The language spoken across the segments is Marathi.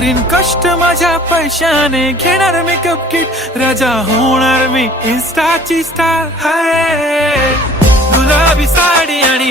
करीन कष्ट माझ्या पैशाने. घेणार मेकअप किट राजा होणार मी इन्स्टाची स्टार हाय. गुलाबी साडी आणि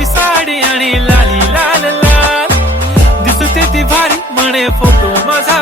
गुलाबी साडी आणि लाली लाल लाल. दिसते ती भारी म्हणे फोटो माझा